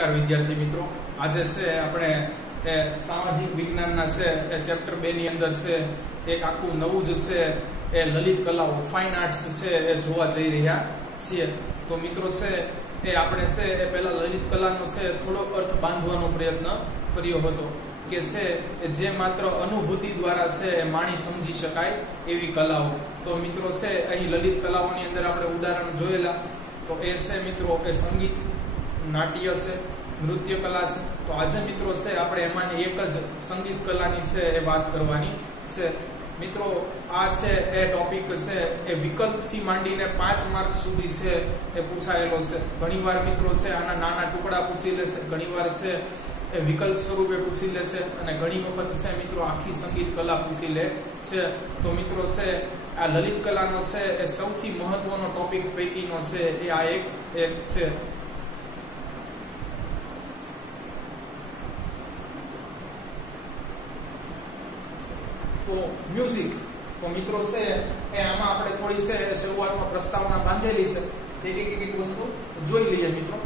નમસ્કાર વિદ્યાર્થી મિત્રો, આજે છે આપણે સામાજિક વિજ્ઞાનના છે એ ચેપ્ટર 2 ની અંદર છે એક આખું નવું જ છે એ લલિત કલાઓ ફાઇન આર્ટ્સ છે એ જોવા જઈ રહ્યા છીએ. તો મિત્રો છે એ આપણે છે એ પહેલા લલિત કલાનો છે થોડો અર્થ બાંધવાનો પ્રયત્ન કર્યો હતો કે છે જે માત્ર અનુભૂતિ દ્વારા છે એ માણી સમજી શકાય એવી કલાઓ. તો મિત્રો છે અહીં લલિત કલાઓની અંદર આપણે ઉદાહરણ જોયેલા. તો એ છે મિત્રો એ સંગીત, નાટ્ય છે, નૃત્ય કલા છે. તો આજે મિત્રો છે આપણે એમાંની એક જ સંગીત કલાની છે એ વાત કરવાની છે. મિત્રો આ છે એ ટોપિક છે એ વિકલ્પથી માંડીને 5 માર્ક સુધી છે એ પૂછાયેલો છે. ઘણીવાર મિત્રો છે આના નાના ટુકડા પૂછી લે છે, ઘણીવાર છે એ વિકલ્પ સ્વરૂપે પૂછી લે છે અને ઘણી વખત છે મિત્રો આખી સંગીત કલા પૂછી લે છે. તો મિત્રો છે આ લલિત કલાનો છે એ સૌથી મહત્વનો ટોપિક પૈકીનો છે એ આ એક છે. તો મ્યુઝિક, તો મિત્રો છે એ આમાં આપણે થોડી છે શરૂઆતમાં પ્રસ્તાવના બાંધેલી છે, એક વસ્તુ જોઈ લઈએ મિત્રો.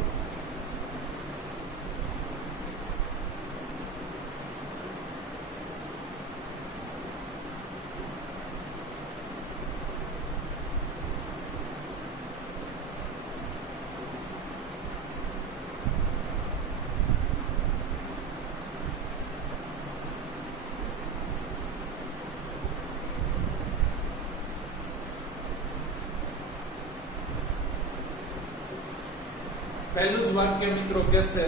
પહેલું જ વાક્ય મિત્રો કે છે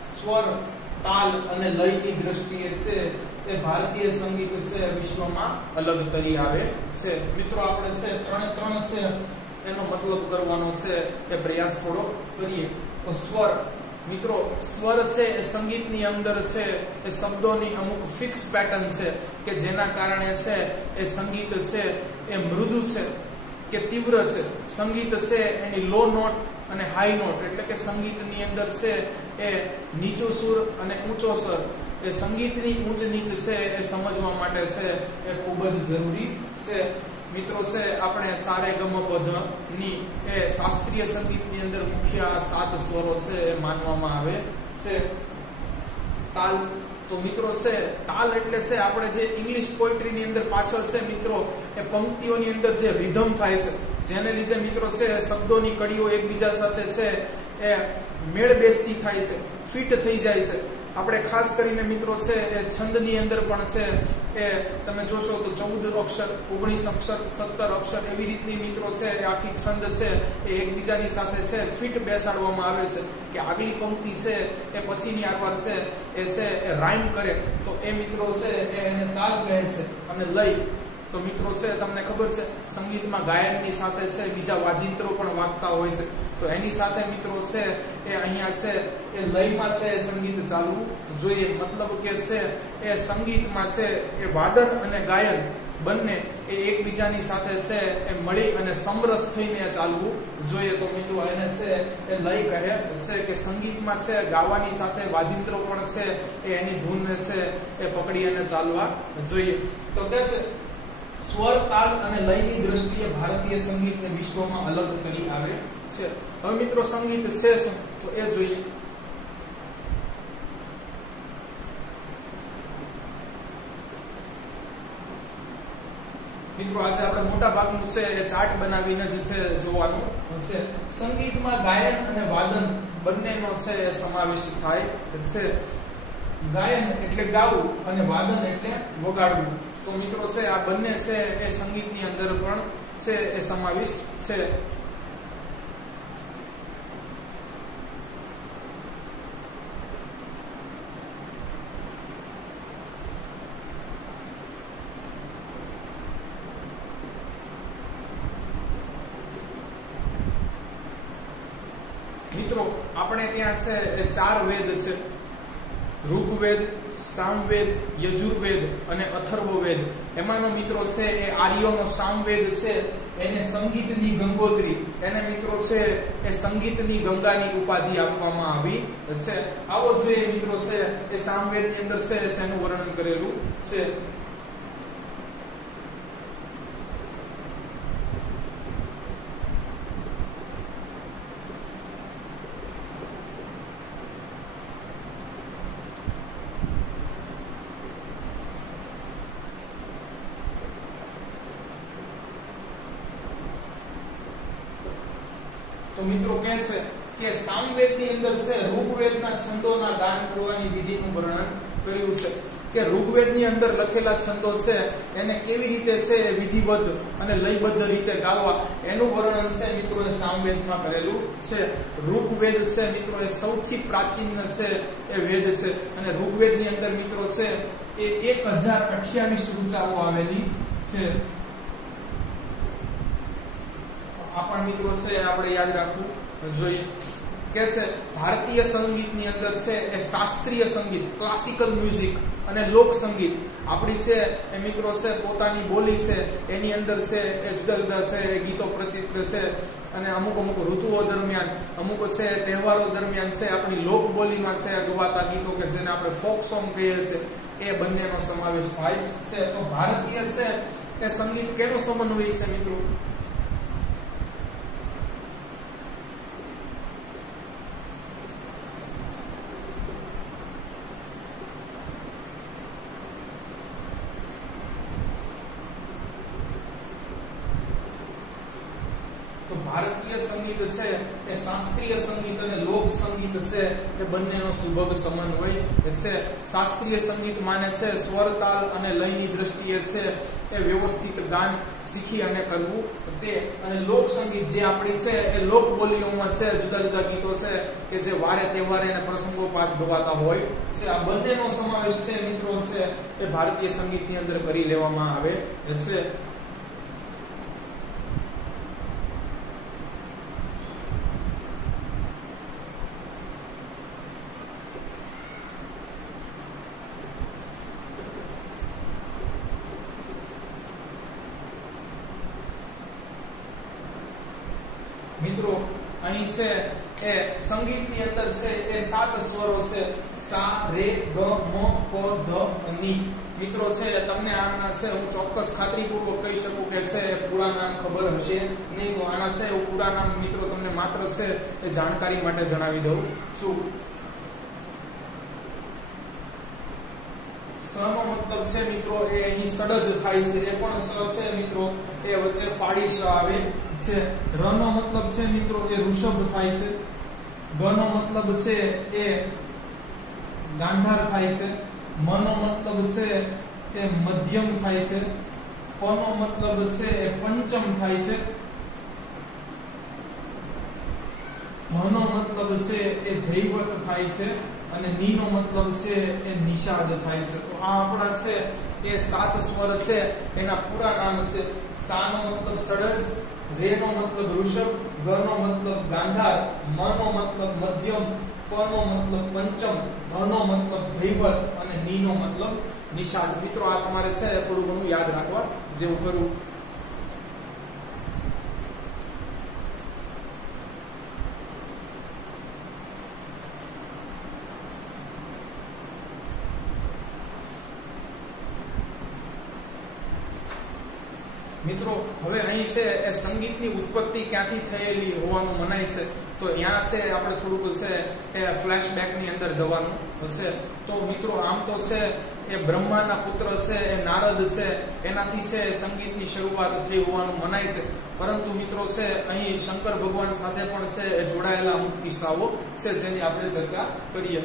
સ્વર, તાલ અને લયની દ્રષ્ટિએ છે એ ભારતીય સંગીત છે વિશ્વમાં અલગ તરી આવે છે. મિત્રો આપણે છે ત્રણ છે એનો મતલબ કરવાનો છે એ પ્રયાસ થોડો કરીએ. તો સ્વર, મિત્રો સ્વર છે એ સંગીતની અંદર છે એ શબ્દોની અમુક ફિક્સ પેટર્ન છે કે જેના કારણે છે એ સંગીત છે એ મૃદુ છે કે તીવ્ર છે. સંગીત છે એની લો નોટ અને હાઈ નોટ, એટલે કે સંગીતની અંદર છે એ નીચો સુર અને ઊંચો સ્વર, એ સંગીતની ઊંચ નીચ છે એ સમજવા માટે છે એ ખૂબ જ જરૂરી છે. મિત્રો છે આપણે સારે ગમ પધ ની એ શાસ્ત્રીય સંગીતની અંદર મુખ્ય 7 સ્વરો છે એ માનવામાં આવે છે. તાલ, તો મિત્રો છે તાલ એટલે છે આપણે જે ઇંગ્લિશ પોએટ્રી ની અંદર પાછળ છે મિત્રો એ પંક્તિઓની અંદર જે રિધમ થાય છે, જેને લીધે મિત્રો છે શબ્દોની કડીઓ એકબીજા સાથે છે એ મેળ બેસતી થાય છે, ફિટ થઈ જાય છે. આપણે ખાસ કરીને મિત્રો છે એ છંદની અંદર પણ છે એ તમે જોશો તો 14 અક્ષર, 19 અક્ષર, 17 અક્ષર એવી રીતની મિત્રો છે એ આખી છંદ છે એ એકબીજાની સાથે છે ફિટ બેસાડવામાં આવે છે કે આગલી પંક્તિ છે એ પછીની આગળ છે એ રાઇમ કરે. તો એ મિત્રો છે એને તાલ કહે છે. અને લય, તો મિત્રો છે તમને ખબર છે સંગીતમાં ગાયનની સાથે છે બીજા વાજિંત્રો પણ વાગતા હોય છે. તો એની સાથે મિત્રો છે એ અહીંયા છે એ લયમાં છે સંગીત ચાલવું જોઈએ. મતલબ કે છે એ સંગીતમાં છે એ વાદન અને ગાયન બંને એ એકબીજાની સાથે છે એ મળી અને સમરસ થઈને ચાલવું જોઈએ. તો મિત્રો એને છે એ લય કહે છે કે સંગીતમાં છે ગાવાની સાથે વાજિંત્રો પણ છે એ એની ધૂનને છે એ પકડી અને ચાલવા જોઈએ. તો કે છે સ્વર, તાલ અને લયની દ્રષ્ટિએ ભારતીય સંગીત વિશ્વમાં અલગ તરી આવે છે. હવે મિત્રો સંગીત છે શું તો એ જોઈએ. મિત્રો આજે આપણે મોટા ભાગનું છે એ ચાર્ટ બનાવીને જ છે જોવાનું છે. સંગીતમાં ગાયન અને વાદન બંનેનો છે એ સમાવેશ થાય છે. ગાયન એટલે ગાવું અને વાદન એટલે વગાડવું. તો મિત્રો છે આ બંને છે એ સંગીતની અંદર પણ છે એ સમાવેશ છે. મિત્રો આપણે ત્યાં છે એ 4 વેદ છે: ઋગ્વેદ, સામવેદ, યજુર્વેદ અને અથર્વવેદ. એમાંનો મિત્રો છે એ આર્યોનો સામવેદ છે એને સંગીતની ગંગોત્રી, એને મિત્રો છે એ સંગીતની ગંગાની ઉપાધિ આપવામાં આવી છે. આવો જોઈએ મિત્રો છે એ સામવેદની અંદર છે એનું વર્ણન કરેલું છે. તો મિત્રો કહે છે કે સામવેદની અંદર છે ઋગ્વેદના છંદોના ગાન કરવાની વિધિનું વર્ણન કર્યું છે કે ઋગ્વેદની અંદર લખેલા છંદો છે એને કેવી રીતે છે વિધિબદ્ધ અને લયબદ્ધ રીતે ગાવા એનું વર્ણન છે મિત્રો એ સામવેદમાં કરેલું છે. ઋગ્વેદ છે મિત્રો એ સૌથી પ્રાચીન છે એ વેદ છે અને ઋગ્વેદની અંદર મિત્રો છે એ 1028 ઋચાઓ આવેલી છે. આ પણ મિત્રો છે આપણે યાદ રાખવું જોઈએ. કે છે ભારતીય સંગીતની અંદર છે એ શાસ્ત્રીય સંગીત, ક્લાસિકલ મ્યુઝિક અને લોક સંગીત આપણી છે એ મિત્રો છે પોતાની બોલી છે એની અંદર છે એ જુદા જુદા છે ગીતો પ્રચલિત છે અને અમુક ઋતુઓ દરમિયાન અમુક છે તહેવારો દરમિયાન છે આપણી લોક બોલીમાં છે ગવાતા ગીતો કે જેને આપણે ફોક સોંગ કહીએ છીએ એ બંનેનો સમાવેશ થાય છે. તો ભારતીય છે એ સંગીત કેનો સમન્વય છે મિત્રો? ભારતીય સંગીત છે એ શાસ્ત્રીય સંગીત અને લોક સંગીત છે એ બંનેનો સુભગ સમન્વય છે. શાસ્ત્રીય સંગીત માને છે સ્વર, તાલ અને લયની દ્રષ્ટિએ છે એ વ્યવસ્થિત ગાન શીખી અને કરવું તે, અને લોક સંગીત જે આપણી છે એ લોક બોલીઓમાં છે જુદા જુદા ગીતો છે કે જે વારે તહેવારે અને પ્રસંગોપાત ગવાતા હોય છે. આ બંનેનો સમાવેશ છે મિત્રો છે એ ભારતીય સંગીતની અંદર કરી લેવામાં આવે છે. મિત્રો અહીં છે એ સંગીતની અંદર છે એ 7 સ્વરો છે સા, રે, ગ, મ, પ, ધ, ની. મિત્રો છે તમને આના છે હું ચોક્કસ ખાતરીપૂર્વક કહી શકું કે છે પૂરા નામ ખબર હશે નહીં, તો આના છે હું પૂરા નામ મિત્રો તમને માત્ર છે એ જાણકારી માટે જણાવી દઉં છું. નો મતલબ છે મિત્રો એ અહીં સડજ થાય છે, એ પણ સ છે મિત્રો એ વચ્ચે ફાડી સ આવે છે. ર નો મતલબ છે મિત્રો એ ઋષભ થાય છે. ગ નો મતલબ છે એ ગાંધાર થાય છે. મ નો મતલબ છે એ મધ્યમ થાય છે. પ નો મતલબ છે એ પંચમ થાય છે. ધ નો મતલબ છે એ ધૈવત થાય છે અને ની નો મતલબ છે એ નિષાદ થાય છે. તો આ આપણા છે એ 7 સ્વર છે એના પૂરા નામ છે. સા નો મતલબ સડજ, રે નો મતલબ ઋષભ, ગ નો મતલબ ગાંધાર, મ નો મતલબ મધ્યમ, પ નો મતલબ પંચમ, ધ નો મતલબ ધૈવત અને ની નો મતલબ નિષાદ. મિત્રો આ તમારે છે થોડું ઘણું યાદ રાખવા જેવું ખરું. મિત્રો હવે અહીં છે એ સંગીતની ઉત્પત્તિ ક્યાંથી થયેલી હોવાનું મનાય છે, તો અહીંયા છે આપણે થોડુંક છે એ ફ્લેશબેકની અંદર જવાનું હશે. તો મિત્રો આમ તો છે એ બ્રહ્માના પુત્ર છે એ નારદ છે એનાથી છે સંગીતની શરૂઆત થઈ હોવાનું મનાય છે, પરંતુ મિત્રો છે અહીં શંકર ભગવાન સાથે પણ છે એ જોડાયેલા અમુક કિસ્સાઓ છે જેની આપણે ચર્ચા કરીએ.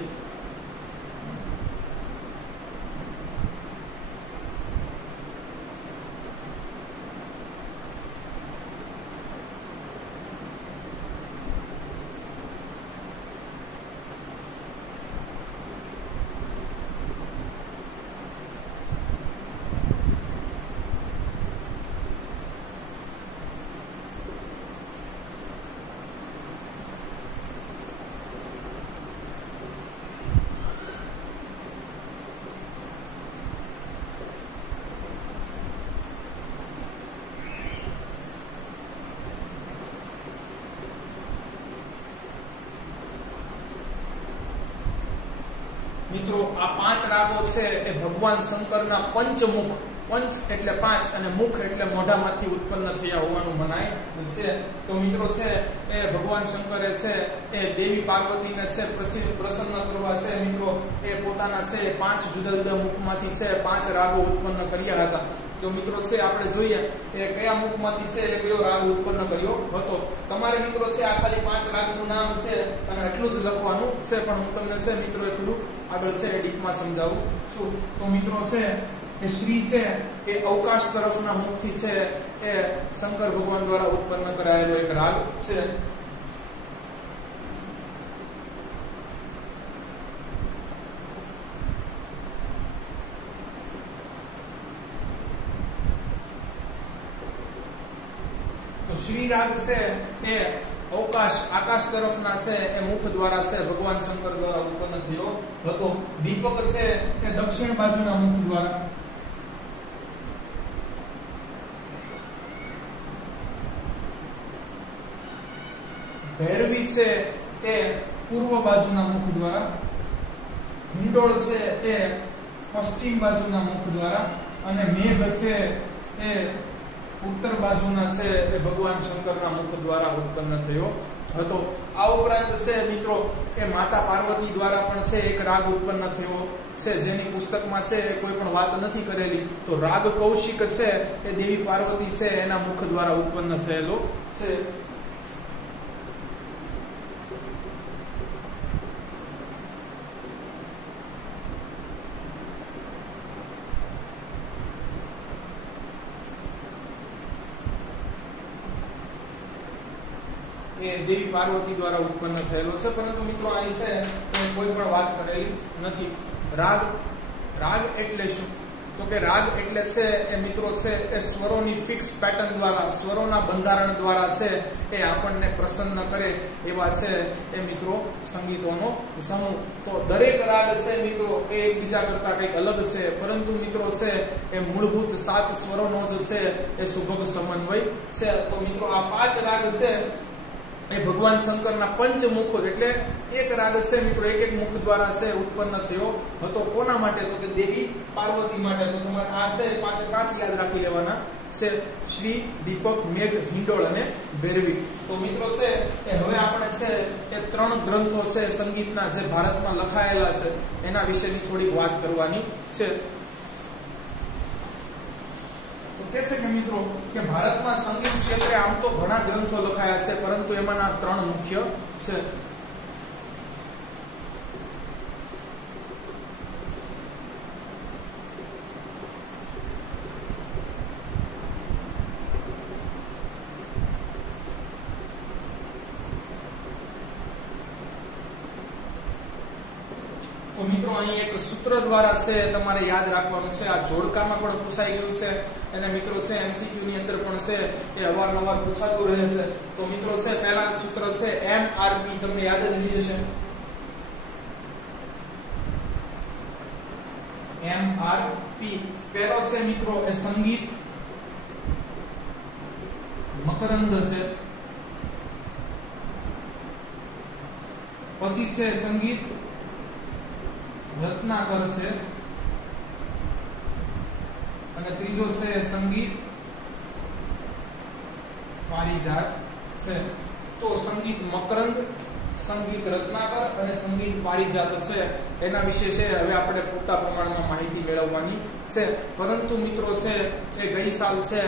મિત્રો આ 5 રાગો છે એ ભગવાન શંકરના પંચમુખ, પંચ એટલે 5 અને મુખ એટલે મોઢામાંથી ઉત્પન્ન થયા હોવાનું મનાય છે. તો મિત્રો છે એ ભગવાન શંકરે છે એ દેવી પાર્વતીને છે પ્રસન્ન કરવા છે મિત્રો એ પોતાના છે 5 જુદા જુદા મુખમાંથી છે 5 રાગો ઉત્પન્ન કર્યા હતા. તો મિત્રો છે આપણે જોઈએ કે કયા મુખમાંથી છે એ કયો રાગ ઉત્પન્ન કર્યો હતો. તમારે મિત્રો છે આ ખાલી 5 રાગનું નામ છે અને એટલું જ લખવાનું છે, પણ હું તમને છે મિત્રો એ થોડું આગળ છે ડીપમાં સમજાવું છું. તો મિત્રો છે એ શ્રી છે એ અવકાશ તરફના મુખથી છે એ શંકર ભગવાન દ્વારા ઉત્પન્ન કરાયેલો એક રાગ છે. શ્રી રાગ છે એ આકાશ તરફના છે એ મુખ દ્વારા છે ભગવાન શંકર દ્વારા ઉત્પન્ન થયો હતો. દીપક છે એ દક્ષિણ બાજુના મુખ દ્વારા, ભૈરવી છે એ પૂર્વ બાજુના મુખ દ્વારા, હિંડોળ છે એ પશ્ચિમ બાજુના મુખ દ્વારા અને મેઘ છે એ ઉત્તર બાજુના છે એ ભગવાન શંકરના મુખ દ્વારા ઉત્પન્ન થયો હતો. આ ઉપરાંત છે મિત્રો કે માતા પાર્વતી દ્વારા પણ છે એક રાગ ઉત્પન્ન થયો છે, જેની પુસ્તકમાં છે કોઈ પણ વાત નથી કરેલી. તો રાગ કૌશિક છે એ દેવી પાર્વતી છે એના મુખ દ્વારા ઉત્પન્ન થયેલો છે. એ દેવી પાર્વતી દ્વારા ઉત્પન્ન થયેલો છે, પરંતુ મિત્રો અહીં છે કોઈ પણ વાત કરેલી નથી. રાગ એટલે શું? તો કે રાગ એટલે છે એ મિત્રો છે એ સ્વરોની ફિક્સ પેટર્ન દ્વારા, સ્વરોના બંધારણ દ્વારા છે એ આપણને પ્રસન્ન કરે એવા છે એ મિત્રો સંગીતોનો સમૂહ. તો દરેક રાગ છે મિત્રો એ એકબીજા કરતા કંઈક અલગ છે, પરંતુ મિત્રો છે એ મૂળભૂત 7 સ્વરોનો જ છે એ સુભગ સમન્વય છે. તો મિત્રો આ 5 રાગ છે એ ભગવાન શંકરના પંચમુખ, એટલે એક રાગ છે મિત્રો એક મુખ દ્વારા છે ઉત્પન્ન થયો હતો. કોના માટે? તો કે દેવી પાર્વતી માટે. તો તમારે આ છે 5 યાદ રાખી લેવાના છે: શ્રી, દીપક, મેઘ, હિંડોળ અને ભૈરવી. તો મિત્રો છે એ હવે આપણે છે એ 3 ગ્રંથો છે સંગીતના જે ભારતમાં લખાયેલા છે એના વિશેની થોડીક વાત કરવાની છે. કે છે કે મિત્રો કે ભારતમાં સંગીત ક્ષેત્રે આમ તો ઘણા ગ્રંથો લખાયા છે, પરંતુ એમાંના 3 મુખ્ય છે. તો મિત્રો અહીં એક સૂત્ર દ્વારા છે તમારે યાદ રાખવાનું છે. આ જોડકામાં પણ પૂછાઈ ગયું છે અને મિત્રો છે MCQ ની અંદર પણ છે એ અવારનવાર પૂછાતું રહે છે. તો મિત્રો છે પહેલા સૂત્ર છે MRP, તમને યાદ જ રહી જશે. MRP પહેલો છે મિત્રો એ સંગીત મકરંદ છે, પછી છે સંગીત રત્નાકર છે અને ત્રીજો છે સંગીત પારિજાત છે. તો સંગીત મકરંદ, સંગીત રત્નાકર અને સંગીત પારિજાત છે એના વિશે છે હવે આપણે પૂરતા પ્રમાણમાં માહિતી મેળવવાની છે. પરંતુ મિત્રો છે એ ગઈ સાલ છે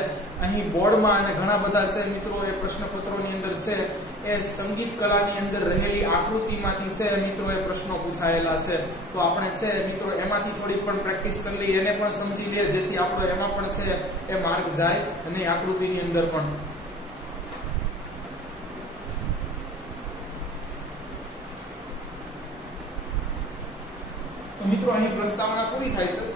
અહીં બોર્ડમાં અને ઘણા બધા છે મિત્રો એ પ્રશ્નપત્રોની અંદર છે એ સંગીત કલાની અંદર રહેલી આકૃતિમાંથી છે મિત્રો એ પ્રશ્નો પૂછાયેલા છે. તો આપણે છે મિત્રો એમાંથી થોડી પણ પ્રેક્ટિસ કરી લઈએ, એને પણ સમજી લઈએ, જેથી આપણો એમાં પણ છે એ માર્ક જાય અને આકૃતિની અંદર પણ. તો મિત્રો અહીં પ્રસ્તાવના પૂરી થાય છે.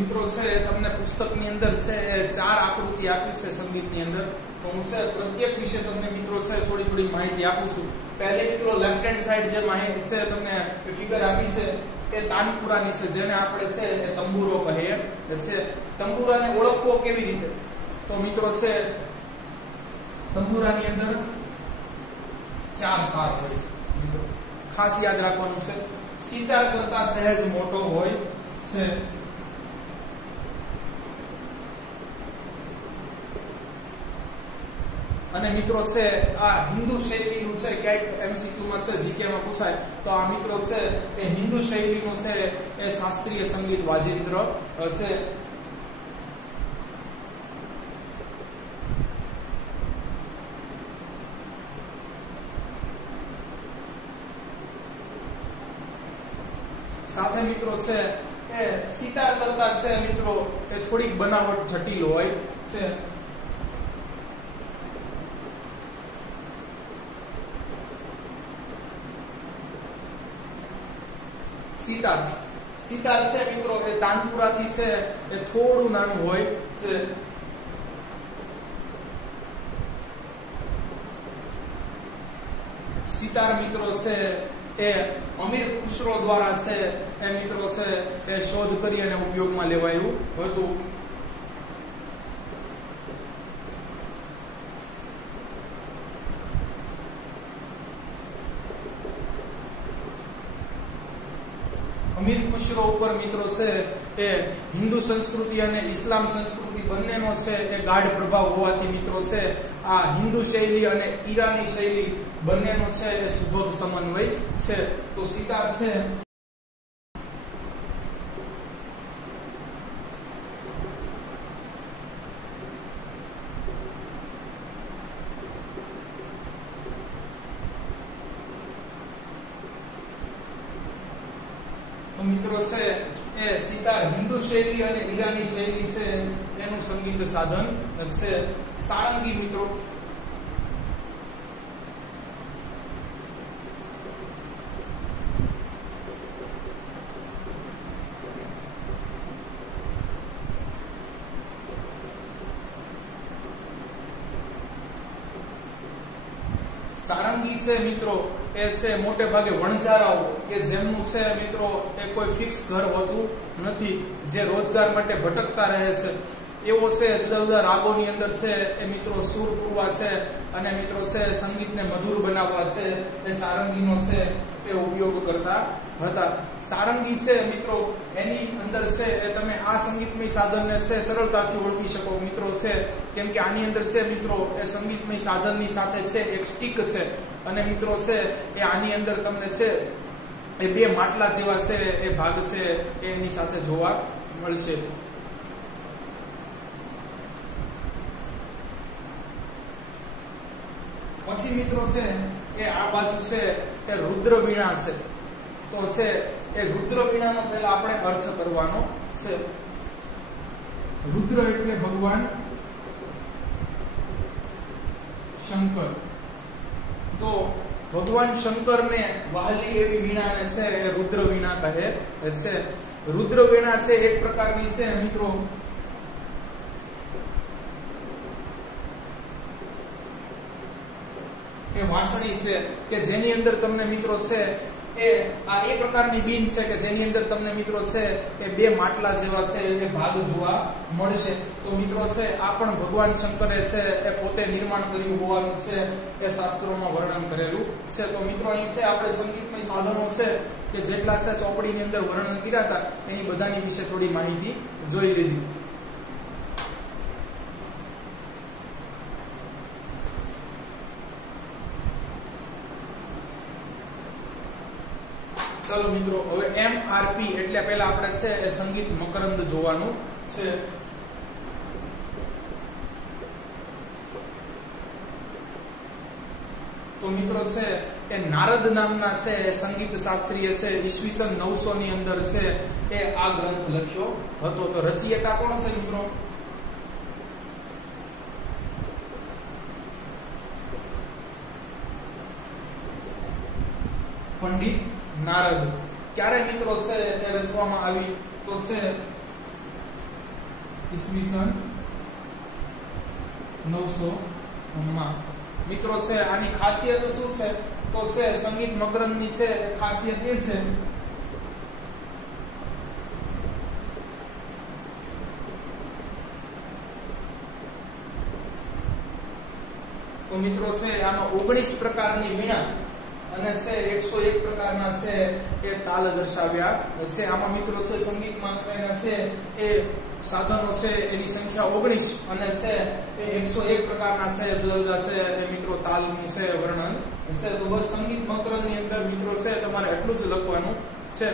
મિત્રો છે તમને પુસ્તકની અંદર છે 4 આકૃતિ આપી છે સંગીતની અંદર. તો હું છે પ્રત્યેક વિશે તમને મિત્રો છે થોડી માહિતી આપું છું. પહેલે મિત્રો લેફ્ટ હેન્ડ સાઈડ જે માહિતી છે તમને ફિગર આપી છે એ તાનપુરાની છે, જેને આપણે છે એ તંબુરો કહીએ છે. તંબુરાને ઓળખવો કેવી રીતે? તો મિત્રો છે તંબુરાની અંદર 4 તાર હોય છે મિત્રો, ખાસ યાદ રાખવાનું છે. સિતાર કરતા સહેજ મોટો હોય છે. અને મિત્રો છે આ હિન્દુ શૈલીનું છે, ક્યાંક એમસીક્યુ માં છે, જીકે માં પૂછાય તો આ મિત્રો છે એ હિન્દુ શૈલીનું છે એ શાસ્ત્રીય સંગીત વાજિંત્ર છે. સાથે મિત્રો છે એ સિતાર કરતા છે મિત્રો એ થોડીક બનાવટ જટિલ હોય છે. સિતાર છે મિત્રો એ તાનપુરાથી છે એ થોડું નાનું હોય છે. સિતાર મિત્રો છે એ અમીર ખુશરો દ્વારા છે એ મિત્રો છે એ શોધ કરી અને ઉપયોગમાં લેવાયું હતું. અમીર ખુશરો ઉપર મિત્રો છે એ હિન્દુ સંસ્કૃતિ અને ઇસ્લામ સંસ્કૃતિ બંનેનો છે એ ગાઢ પ્રભાવ હોવાથી મિત્રો છે આ હિન્દુ શૈલી અને ઈરાની શૈલી બંનેનો છે એ સુભગ સમન્વય છે. તો સિતાર છે તો મિત્રો છે એ સિતાર હિન્દુ શૈલી અને ઈરાની શૈલી છે એનું સંગીત સાધન છે. સારંગી મિત્રો સારંગી છે મિત્રો એ છે મોટે ભાગે વણઝારાઓ કે જેમનું છે મિત્રો એ કોઈ ફિક્સ ઘર હોતું નથી, જે રોજગાર માટે ભટકતા રહે છે, એવો છે જુદા જુદા રાગોની અંદર છે એ મિત્રો સુર પૂરવા છે અને મિત્રો છે સંગીતને મધુર બનાવવા છે એ સારંગીનો છે એ ઉપયોગ કરતા હતા. સારંગી છે મિત્રો એની અંદર છે એ તમે આ સંગીતમય સાધનને છે સરળતાથી ઓળખી શકો મિત્રો છે, કેમ કે આની અંદર છે મિત્રો એ સંગીતમય સાધનની સાથે છે એક સ્ટીક છે અને મિત્રો છે એ આની અંદર તમને છે એ 2 માટલા જેવા છે એ ભાગ છે એની સાથે જોવા મળશે. પછી મિત્રો છે એ આ બાજુ છે એ રુદ્ર વીણા છે. તો છે એ રુદ્ર વીણાનો પહેલા આપણે અર્થ કરવાનો છે. રુદ્ર એટલે ભગવાન શંકર. તો ભગવાન શંકરને વહાલી એવી વીણાને છે એ રુદ્ર વીણા કહે છે. રુદ્ર વીણા છે એક પ્રકારની છે મિત્રો એ વાંસળી છે કે જેની અંદર તમને મિત્રો છે એ આ એ પ્રકારની બીન છે કે જેની અંદર તમને મિત્રો છે એ 2 માટલા જેવા છે એ ભાગ જોવા મળશે. તો મિત્રો છે આ પણ ભગવાન શંકરે છે એ પોતે નિર્માણ કર્યું હોવાનું છે એ શાસ્ત્રોમાં વર્ણન કરેલું છે. તો મિત્રો અહીં છે આપણે સંગીતમય સાધનો છે કે જેટલા છે ચોપડીની અંદર વર્ણન કર્યા હતા એની બધાની વિશે થોડી માહિતી જોઈ લીધી. ચાલો મિત્રો હવે MRP એટલે પહેલા આપણે છે એ સંગીત મકરંદ જોવાનું છે. તો મિત્રો છે એ નારદ નામના છે એ સંગીત શાસ્ત્રીય છે ઈસવીસન 900 ની અંદર છે એ આ ગ્રંથ લખ્યો હતો. તો રચયિતા કોણ છે મિત્રો? પંડિત નારદ. ક્યારે મિત્રો છે એ રચવામાં આવી? તો છે ઈસવીસન 900 માં. મિત્રો છે આની ખાસિયત શું છે? તો છે સંગીત મકરંદની છે ખાસિયત એ છે તો મિત્રો છે આમાં 19 પ્રકારની વીણા અને છે 101 પ્રકારના છે એ તાલ દર્શાવ્યા છે. આમાં મિત્રો છે સંગીતમાં છે એ સાધનો છે એની સંખ્યા 19 અને છે એ 101 પ્રકારના છે જુદા જુદા છે એ મિત્રો તાલનું છે વર્ણન છે. તો બસ સંગીત મકરંદની અંદર મિત્રો છે તમારે એટલું જ લખવાનું છે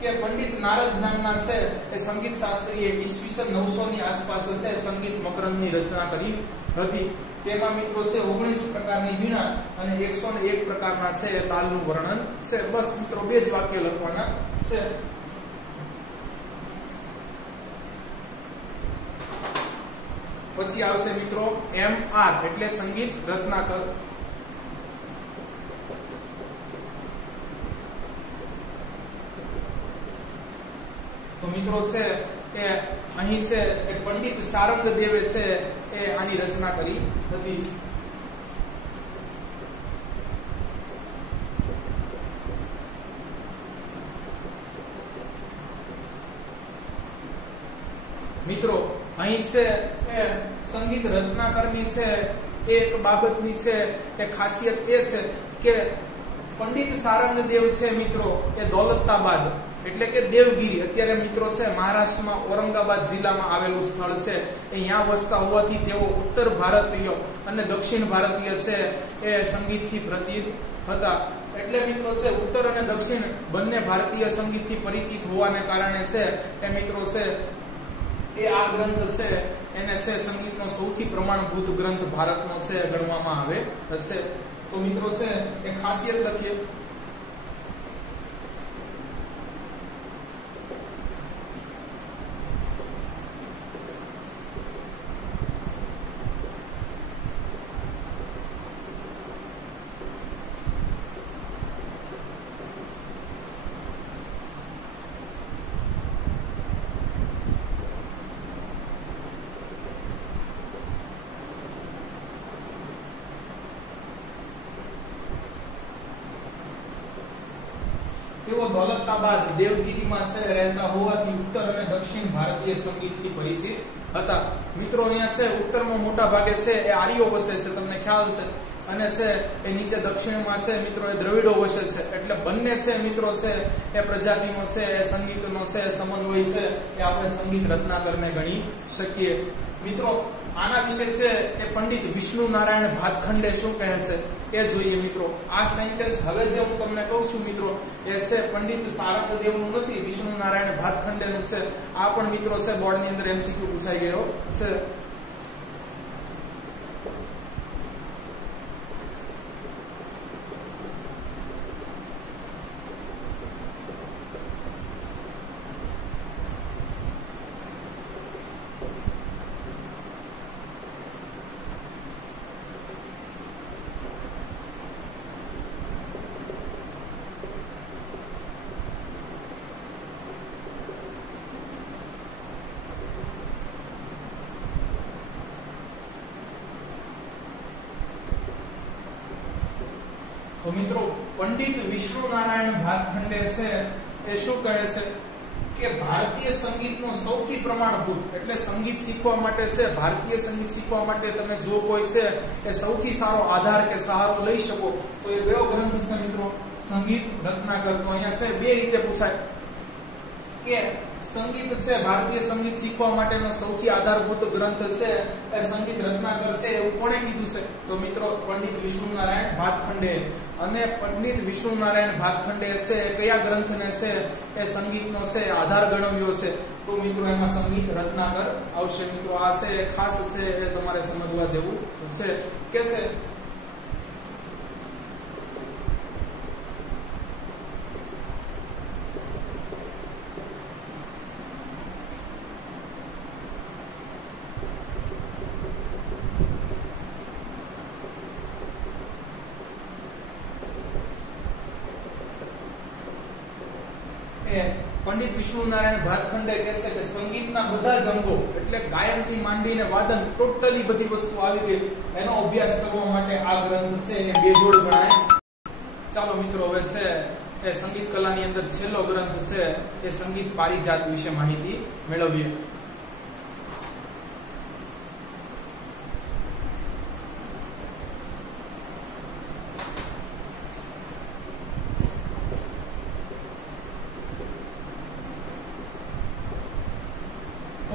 કે પંડિત નારદ નામના છે એ સંગીત શાસ્ત્રીએ ઈસવીસન 900 ની આસપાસ છે સંગીત મકરંદની રચના કરી હતી. તેમાં મિત્રો છે 19 પ્રકારની વીણા અને 101 પ્રકારના છે એ તાલનું વર્ણન છે. બસ મિત્રો બે જ વાક્ય લખવાના છે. પછી આવશે મિત્રો MR એટલે સંગીત રચનાકર. તો મિત્રો છે એ અહીં છે એ પંડિત સારંગ દેવે છે એ આની રચના કરી હતી. મિત્રો અહીં છે એ સંગીત રચનાકરની છે એક બાબતની છે એ ખાસિયત એ છે કે પંડિત સારંગ દેવ છે મિત્રો એ દૌલતાબાદ એટલે કે દેવગીરી અત્યારે મિત્રો છે મહારાષ્ટ્રમાં ઔરંગાબાદ જિલ્લામાં આવેલું સ્થળ છે. અહીંયા વસતા હોવાથી તેઓ ઉત્તર ભારતીય અને દક્ષિણ ભારતીય છે એ સંગીતથી પરિચિત હતા. એટલે મિત્રો છે ઉત્તર અને દક્ષિણ બંને ભારતીય સંગીતથી પરિચિત હોવાને કારણે છે એ મિત્રો છે એ આ ગ્રંથ છે એને છે સંગીતનો સૌથી પ્રમાણભૂત ગ્રંથ ભારતનો છે ગણવામાં આવે છે. તો મિત્રો છે એ ખાસિયત લખીએ. તેઓ દૌલતાબાદ દેવગીરીમાં છે રહેતા હોવાથી ઉત્તર અને દક્ષિણ ભારતીય સંગીતથી પરિચિત હતા. મિત્રો અહીંયા છે ઉત્તરમાં મોટા ભાગે છે એ આર્યો વસે છે, તમને ખ્યાલ છે, અને છે એ નીચે દક્ષિણમાં છે મિત્રો એ દ્રવિડો વસે છે. એટલે બંને છે મિત્રો છે એ પ્રજાતિનો છે એ સંગીતનો છે સમન્વય છે એ આપણે સંગીત રત્નાકરને ગણી શકીએ. મિત્રો આના વિશે છે એ પંડિત વિષ્ણુ નારાયણ ભાતખંડે શું કહે છે એ જોઈએ. મિત્રો આ સેન્ટેન્સ હવે જે હું તમને કહું છું મિત્રો એ છે પંડિત સારંગ દેવનું નથી, વિષ્ણુ નારાયણ ભાતખંડેનું છે. આ પણ મિત્રો છે બોર્ડની અંદર MCQ પૂછાઈ ગયો છે. તો મિત્રો પંડિત વિષ્ણુ નારાયણ ભાતખંડે છે એ શું કહે છે કે ભારતીય સંગીતનો સૌથી પ્રમાણભૂત એટલે સંગીત શીખવા માટે છે, ભારતીય સંગીત શીખવા માટે તમે જો કોઈ છે એ સૌથી સારો આધાર કે સહારો લઈ શકો તો એ કયો ગ્રંથ છે મિત્રો? સંગીત રત્નાકર. તો અહીંયા છે બે રીતે પૂછાય કે સંગીત છે ભારતીય સંગીત શીખવા માટેનો સૌથી આધારભૂત ગ્રંથ છે એ સંગીત રત્નાકર છે એવું કોણે કીધું છે? તો મિત્રો પંડિત વિષ્ણુ નારાયણ ભાતખંડે. અને પંડિત વિષ્ણુ નારાયણ ભાતખંડે છે એ કયા ગ્રંથને છે એ સંગીતનો છે આધાર ગણવ્યો છે? તો મિત્રો એમાં સંગીત રત્નાકર આવશે. મિત્રો આ છે ખાસ છે એ તમારે સમજવા જેવું છે કે છે પંડિત વિષ્ણુ નારાયણ ભાતખંડે કહે છે કે સંગીતના બધા જ અંગો એટલે ગાયનથી માંડીને વાદન ટોટલી બધી વસ્તુ આવી ગઈ એનો અભ્યાસ કરવા માટે આ ગ્રંથ છે એ બેજોડ ગણાય. ચાલો મિત્રો હવે છે એ સંગીત કલાની અંદર છેલ્લો ગ્રંથ છે એ સંગીત પારિજાત વિશે માહિતી મેળવીએ.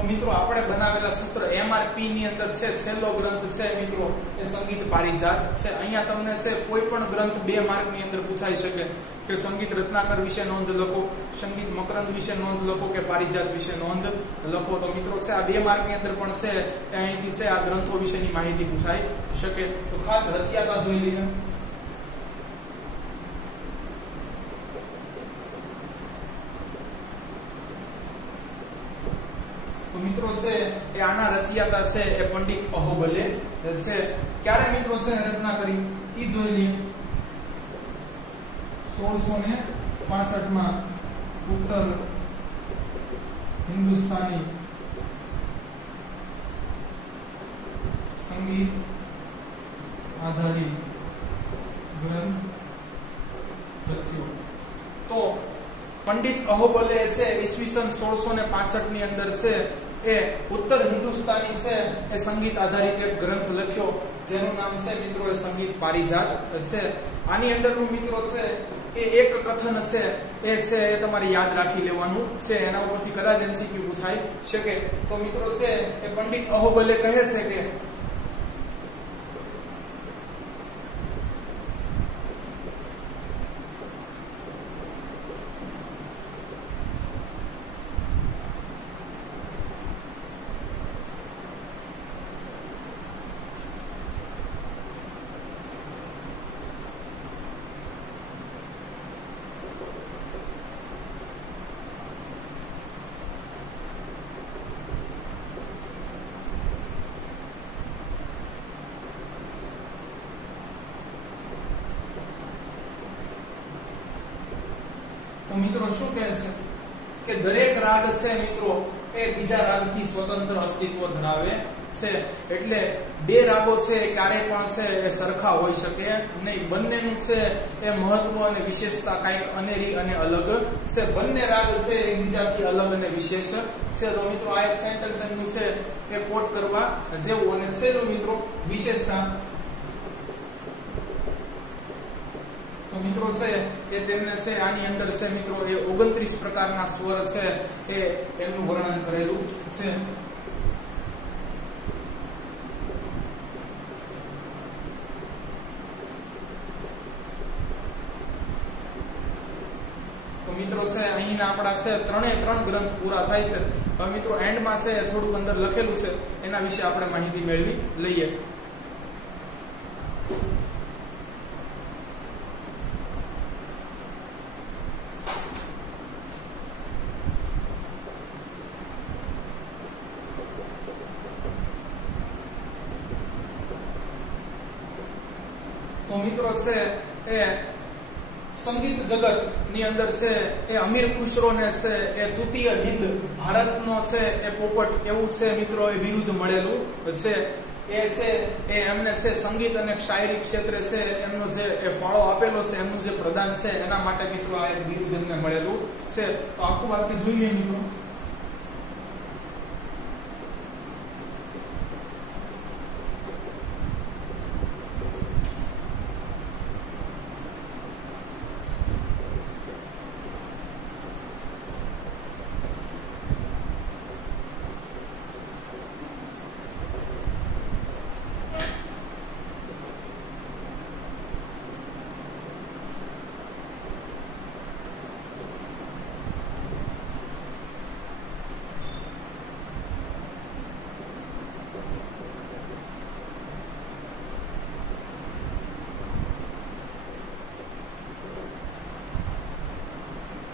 તો મિત્રો આપણે બનાવેલા સૂત્ર MRP ની અંદર છે છેલ્લો ગ્રંથ છે મિત્રો એ સંગીત પારિજાત છે. અહીંયા તમને છે કોઈ પણ ગ્રંથ 2 માર્ક ની અંદર પૂછાઈ શકે કે સંગીત રત્નાકર વિશે નોંધ લખો, સંગીત મકરંદ વિશે નોંધ લખો કે પારિજાત વિશે નોંધ લખો. તો મિત્રો છે આ 2 માર્ક ની અંદર પણ છે અહીંથી છે આ ગ્રંથો વિશેની માહિતી પૂછાઈ શકે. તો ખાસ રચયિતા જોઈ લઈએ. તો મિત્રો છે એ આના રચયિતા છે એ પંડિત અહોબલે છે. ક્યારે મિત્રો છે રચના કરી ઈ જોઈ લઈએ. 1665 માં ઉત્તર હિન્દુસ્તાની સંગીત આધારિત ગ્રંથ રચ્યો. તો પંડિત અહોબલે છે ઈસવીસન 1665 ની અંદર છે એ ઉત્તર હિન્દુસ્તાની છે એ સંગીત આધારિત એક ગ્રંથ લખ્યો જેનું નામ છે મિત્રો એ સંગીત પારિજાત છે. આની અંદરનું મિત્રો છે એ એક કથન છે એ તમારે યાદ રાખી લેવાનું છે. એના ઉપરથી કદાચ MCQ પૂછાઈ શકે. તો મિત્રો છે એ પંડિત અહોબલે કહે છે કે તો મિત્રો શું કહે છે કે દરેક રાગ છે મિત્રો એ બીજા રાગથી સ્વતંત્ર અસ્તિત્વ ધરાવે છે. એટલે 2 રાગો છે ક્યારેય પણ છે એ સરખા હોઈ શકે નહીં. બંનેનું છે એ મહત્વ અને વિશેષતા કંઈક અનેરી અને અલગ છે. બંને રાગ છે એકબીજાથી અલગ અને વિશેષ છે. તો મિત્રો આ એક સેન્ટેન્સ નું છે એ કોટ કરવા જેવું. અને છેલ્લું મિત્રો વિશેષતા. તો મિત્રો છે એ તેમને છે આની અંદર છે મિત્રો એ 29 પ્રકારના સ્વર છે એ એમનું વર્ણન કરેલું છે. તો મિત્રો છે અહીંના આપણા છે 3 ગ્રંથ પૂરા થાય છે. હવે મિત્રો એન્ડમાં છે થોડું અંદર લખેલું છે એના વિશે આપણે માહિતી મેળવી લઈએ. તો મિત્રો છે એ સંગીત જગત ની અંદર છે એ અમીર ખુસરો ને છે એ તૃતીય હિન્દ ભારતનો છે એ પોપટ એવું છે મિત્રો એ બિરુદ મળેલું છે. એ છે એ એમને છે સંગીત અને શાયરી ક્ષેત્રે છે એમનો જે ફાળો આપેલો છે એમનું જે પ્રદાન છે એના માટે મિત્રો આ એક બિરુદ એમને મળેલું છે. તો આખું વાક્ય જોઈ લઈએ મિત્રો.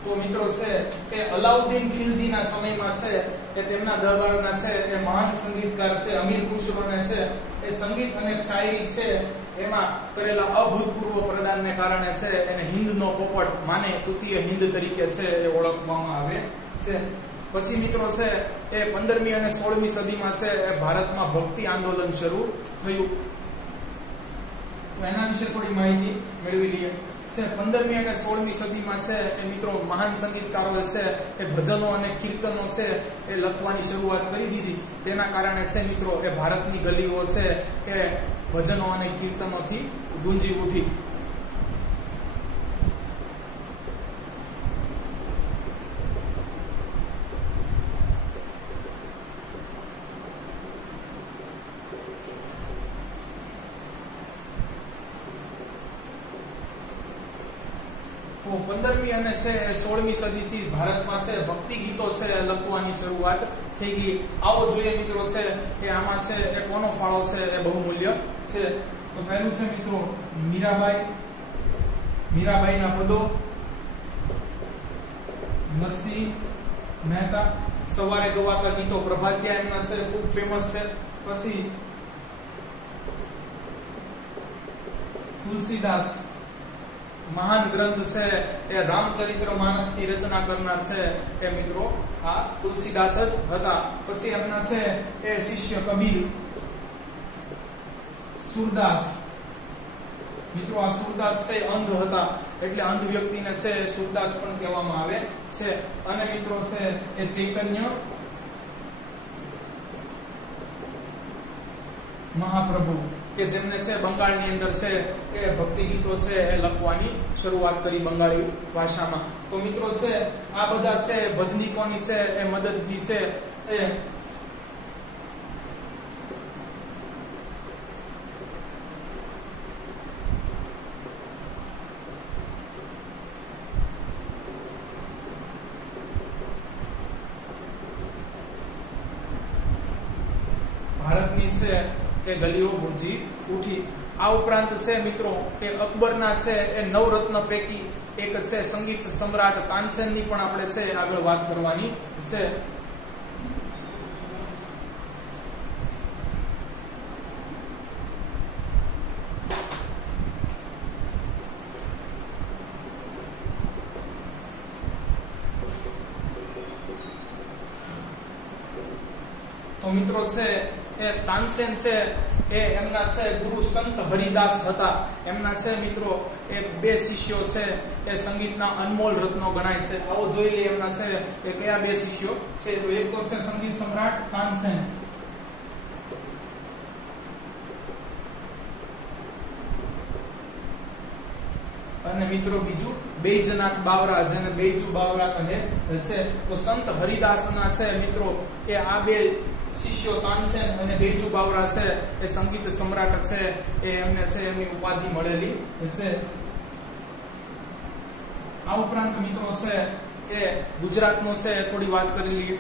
તો મિત્રો છે એ અલાઉદ્દીન ખિલજીના સમયમાં છે કે તેમના દરબારના છે એ મહાન સંગીતકાર છે અમીર ખુસરોને છે એ સંગીત અને શાયરી છે એમાં કરેલા અભૂતપૂર્વ પ્રદાનને કારણે છે એને હિન્દનો પોપટ માને તૃતીય હિન્દ તરીકે છે એ ઓળખવામાં આવે છે. પછી મિત્રો છે એ 15મી અને 16મી સદીમાં છે એ ભારતમાં ભક્તિ આંદોલન શરૂ થયું. તો એના વિશે થોડી માહિતી મેળવી લઈએ. 15મી અને 16મી સદીમાં છે એ મિત્રો મહાન સંગીતકારોએ છે એ ભજનો અને કીર્તનો છે એ લખવાની શરૂઆત કરી દીધી. તેના કારણે છે મિત્રો એ ભારતની ગલીઓ છે એ ભજનો અને કીર્તનોથી ગુંજી ઉઠી. 15મી અને છે 16મી સદીથી ભારતમાં છે ભક્તિ ગીતો છે લખવાની શરૂઆત થઈ ગઈ. આવો જોઈએ મિત્રો છે કે આમાં છે એ કોનો ફાળો છે એ બહુમૂલ્ય છે. તો પહેલું છે મિત્રો મીરાબાઈના પદો, નરસિંહ મહેતા સવારે ગવાતા ગીતો પ્રભાતિયા એમના છે ખૂબ ફેમસ છે. પછી તુલસીદાસ મહાન ગ્રંથ છે એ રામચરિત્ર માનસ ની રચના કરનાર છે એ મિત્રો આ તુલસીદાસ જ હતા. પછી એમના છે એ શિષ્ય કબીર, સુરદાસ. મિત્રો આ સુરદાસ છે અંધ હતા એટલે અંધ વ્યક્તિને છે સુરદાસ પણ કહેવામાં આવે છે. અને મિત્રો છે એ ચૈતન્ય મહાપ્રભુ કે જેમને છે બંગાળની અંદર છે એ ભક્તિ ગીતો છે એ લખવાની શરૂઆત કરી બંગાળી ભાષામાં. તો મિત્રો છે આ બધા છે ભજનીકોની છે એ મદદથી છે એ ભારતની છે કે ગલીઓ ગુંજી ઉઠી. આ ઉપરાંત છે મિત્રો કે અકબરના છે એ નવરત્ન પૈકી એક છે સંગીત સમ્રાટ તાનસેનની પણ આપણે છે આગળ વાત કરવાની છે. તો મિત્રો છે એ તાનસેન છે એ એમના છે ગુરુ સંત હરિદાસ હતા. એમના છે મિત્રો એ બે શિષ્યો છે એ સંગીતના અનમોલ રત્નો ગણાય છે. આવો જોઈ લઈએ એમના છે એ કયા બે શિષ્યો છે. તો એક તો છે સંગીત સમ્રાટ તાનસેન, અને મિત્રો બીજું બૈજનાથ બાવરા, જેને બૈજુ બાવરા કહે છે. તો સંત હરિદાસના છે મિત્રો એ આ બે શિષ્યો તાનસેન અને બૈજુ બાવરા છે એ સંગીત સમ્રાટ છે એ એમને છે એમની ઉપાધિ મળેલી છે. આ ઉપરાંત મિત્રો છે એ ગુજરાતનો છે થોડી વાત કરી લઈએ.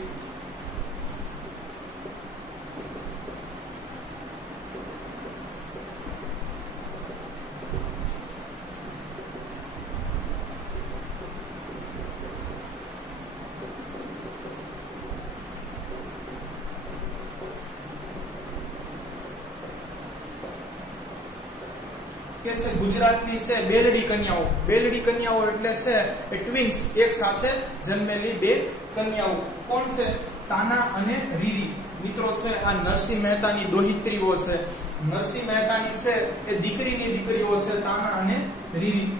કે છે ગુજરાતની છે બેલડી કન્યાઓ. બેલડી કન્યાઓ એટલે છે એ ટ્વિન્સ, એક સાથે જન્મેલી બે કન્યાઓ. કોણ છે? તાના અને રીરી. મિત્રો છે આ નરસિંહ મહેતાની દોહિત્રીઓ છે. નરસિંહ મહેતાની છે એ દીકરીની દીકરીઓ છે તાના અને રીરી.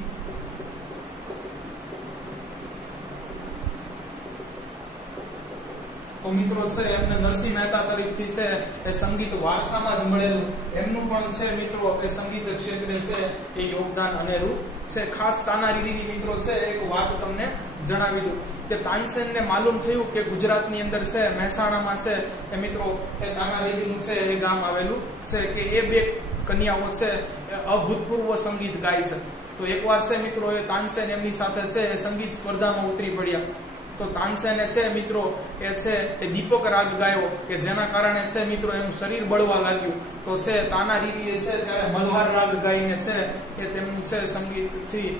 તો મિત્રો છે એમને નરસિંહ મહેતા તરફથી છે એ સંગીત વારસામાં જ મળેલું. એમનું પણ છે મિત્રો એ સંગીત ક્ષેત્રે છે એ યોગદાન અનેરું છે. ખાસ તાનારીરીની મિત્રો છે એક વાત તમને જણાવી દઉં કે તાનસેનને માલુમ થયું કે ગુજરાતની અંદર છે મહેસાણામાં છે એ મિત્રો એ તાનારીરીનું છે એ ગામ આવેલું છે કે એ બે કન્યાઓ છે એ અભૂતપૂર્વ સંગીત ગાય છે. તો એકવાર છે મિત્રો એ તાનસેન એમની સાથે છે એ સંગીત સ્પર્ધામાં ઉતરી પડ્યા. તો તાનસેને છે મિત્રો એ છે એ દીપક રાગ ગાયો કે જેના કારણે છે મિત્રો એનું શરીર બળવા લાગ્યું. તો છે તાનારીરીએ છે ત્યારે મલ્હાર રાગ ગાઈને છે એ તેમનું છે સંગીતથી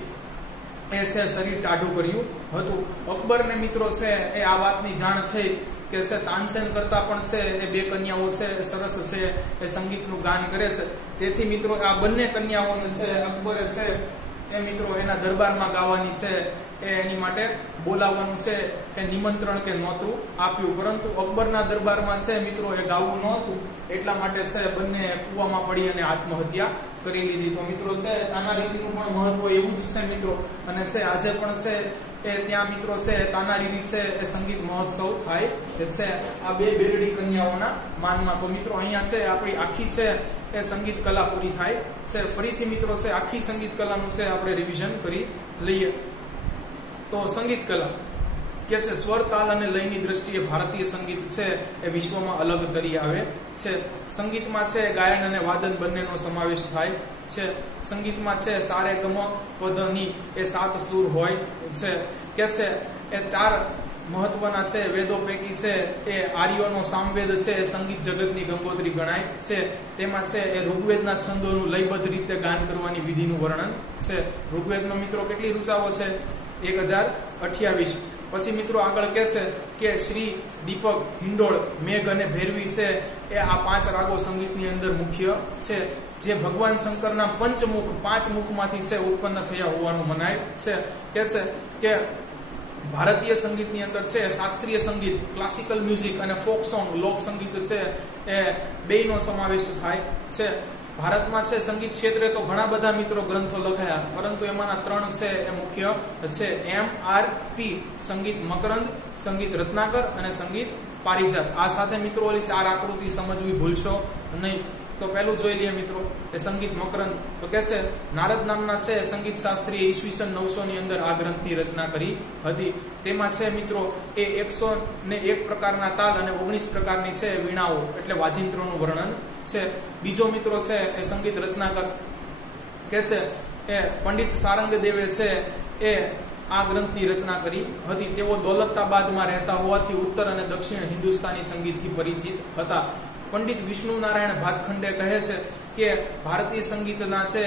એ છે શરીર ટાઢું કર્યું હતું. અકબરને મિત્રો છે એ આ વાતની જાણ થઈ કે છે તાનસેન કરતા પણ છે એ બે કન્યાઓ છે સરસ છે એ સંગીતનું ગાન કરે છે. તેથી મિત્રો આ બંને કન્યાઓને છે અકબરે છે એ મિત્રો એના દરબારમાં ગાવાની છે એની માટે બોલાવવાનું છે એ નિમંત્રણ કે નહોતું આપ્યું. પરંતુ અકબરના દરબારમાં છે મિત્રો એ ગાવું નહોતું, એટલા માટે છે બંને કૂવામાં પડી અને આત્મહત્યા કરી લીધી. તો મિત્રો છે તાનારીરીનું પણ મહત્વ એવું જ છે મિત્રો. અને છે આજે પણ છે એ ત્યાં મિત્રો છે તાનારીરી છે એ સંગીત મહોત્સવ થાય છે આ બે બેલડી કન્યાઓના માનમાં. તો મિત્રો અહીંયા છે આપણી આખી છે એ સંગીત કલા પૂરી થાય છે. ફરીથી મિત્રો છે આખી સંગીત કલાનું છે આપણે રિવિઝન કરી લઈએ. તો સંગીત કલા કે છે સ્વર તાલ અને લયની દ્રષ્ટિએ ભારતીય સંગીત છે એ વિશ્વમાં અલગ તરી આવે છે. સંગીતમાં છે ગાયન અને વાદન બંનેનો સમાવેશ થાય છે. સંગીતમાં છે સારે ગમ પધની એ 7 સૂર હોય છે. કે છે એ 4 મહત્વના છે વેદો પૈકી છે એ આર્યોનો સામવેદ છે એ સંગીત જગતની ગંગોત્રી ગણાય છે. તેમાં છે એ ઋગ્વેદના છંદોનું લયબદ્ધ રીતે ગાન કરવાની વિધિનું વર્ણન છે. ઋગ્વેદનો મિત્રો કેટલી ઋચાઓ છે? 1028. પછી મિત્રો આગળ કહે છે કે શ્રી, દીપક, હિંડોળ, મેઘ અને ભૈરવી છે એ આ 5 રાગો સંગીતની અંદર મુખ્ય છે, જે ભગવાન શંકરના પંચમુખ 5 મુખમાંથી છે ઉત્પન્ન થયા હોવાનું મનાય છે. કે છે કે ભારતીય સંગીતની અંદર છે શાસ્ત્રીય સંગીત, ક્લાસિકલ મ્યુઝિક અને ફોક સોંગ, લોક સંગીત છે એ બેયનો સમાવેશ થાય છે. ભારતમાં છે સંગીત ક્ષેત્રે તો ઘણા બધા મિત્રો ગ્રંથો લખાયા, પરંતુ એમાંના 3 છે એ મુખ્ય છે. MRP સંગીત મકરંદ, સંગીત રત્નાકર અને સંગીત પારિજાત. આ સાથે મિત્રો ઓલી 4 આકૃતિ સમજવી ભૂલશો નહીં. તો પહેલું જોઈ લઈએ મિત્રો એ સંગીત મકરંદ. તો કે છે નારદ નામના છે સંગીત શાસ્ત્રીએ ઈસવીસન 900 ની અંદર આ ગ્રંથની રચના કરી હતી. તેમાં છે મિત્રો એ 101 પ્રકારના તાલ અને 19 પ્રકારની છે વીણાઓ એટલે વાજિંત્રોનું વર્ણન છે. બીજો મિત્રો છે એ સંગીત રચનાકર કે છે એ પંડિત સારંગ દેવે છે એ આ ગ્રંથની રચના કરી હતી. તેઓ દૌલતાબાદમાં રહેતા હોવાથી ઉત્તર અને દક્ષિણ હિન્દુસ્તાની સંગીતથી પરિચિત હતા. પંડિત વિષ્ણુ નારાયણ ભાતખંડે કહે છે કે ભારતીય સંગીતના છે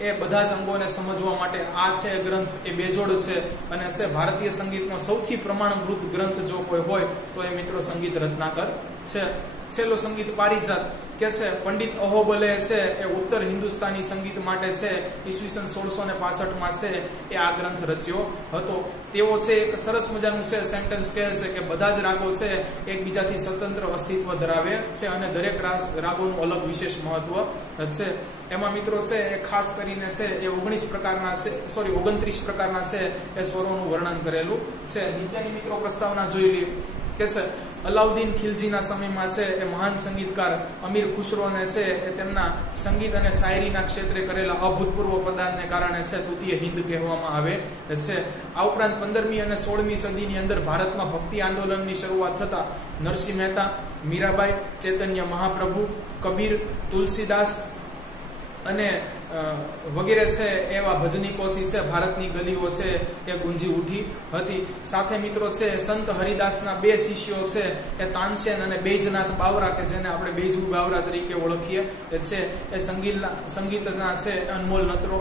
એ બધા જ અંગોને સમજવા માટે આ છે ગ્રંથ એ બેજોડ છે અને છે ભારતીય સંગીતનો સૌથી પ્રમાણભૂત ગ્રંથ જો કોઈ હોય તો એ મિત્રો સંગીત રત્નાકર છે. છેલ્લો સંગીત પારિજાત કે છે પંડિત અહોબલે છે એ ઉત્તર હિન્દુસ્તાની સંગીત માટે છે ઈસવીસન 1665 છે એ આ ગ્રંથ રચ્યો હતો. તેઓ છે એક સરસ મજાનું છે સેન્ટેન્સ કહે છે કે બધા જ રાગો છે એકબીજાથી સ્વતંત્ર અસ્તિત્વ ધરાવે છે અને દરેક રાગોનું અલગ વિશેષ મહત્વ છે. એમાં મિત્રો છે એ ખાસ કરીને છે એ 29 પ્રકારના છે 29 પ્રકારના છે એ સ્વરોનું વર્ણન કરેલું છે. નીચેની મિત્રો પ્રસ્તાવના જોઈ લઈએ કે છે અલાઉદ્દીન ખિલજીના સમયમાં છે એ મહાન સંગીતકાર અમીર ખુસરોને છે એ તેમના સંગીત અને શાયરીના ક્ષેત્રે કરેલા અભૂતપૂર્વ પ્રદાનને કારણે છે તૃતીય હિન્દ કહેવામાં આવે છે. આ ઉપરાંત 15મી અને 16મી સદીની અંદર ભારતમાં ભક્તિ આંદોલનની શરૂઆત થતા નરસિંહ મહેતા, મીરાબાઈ, ચૈતન્ય મહાપ્રભુ, કબીર, તુલસીદાસ અને વગેરે છે એવા ભજનીકોથી છે ભારતની ગલીઓ છે એ ગુંજી ઉઠી હતી. સાથે મિત્રો છે સંત હરિદાસના 2 શિષ્યો છે એ તાનસેન અને બૈજનાથ બાવરા કે જેને આપણે બૈજુ બાવરા તરીકે ઓળખીએ છે એ સંગીતના છે અનમોલ નત્રો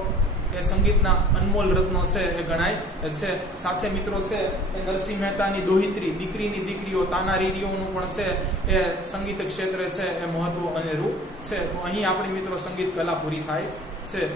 એ સંગીતના અનમોલ રત્નો છે એ ગણાય છે. સાથે મિત્રો છે એ નરસિંહ મહેતાની દોહિત્રી, દીકરીની દીકરીઓ તાનારીરીઓનું પણ છે એ સંગીત ક્ષેત્રે છે એ મહત્વ અનેરું છે. તો અહીં આપણી મિત્રો સંગીત કલા પૂરી થાય છે.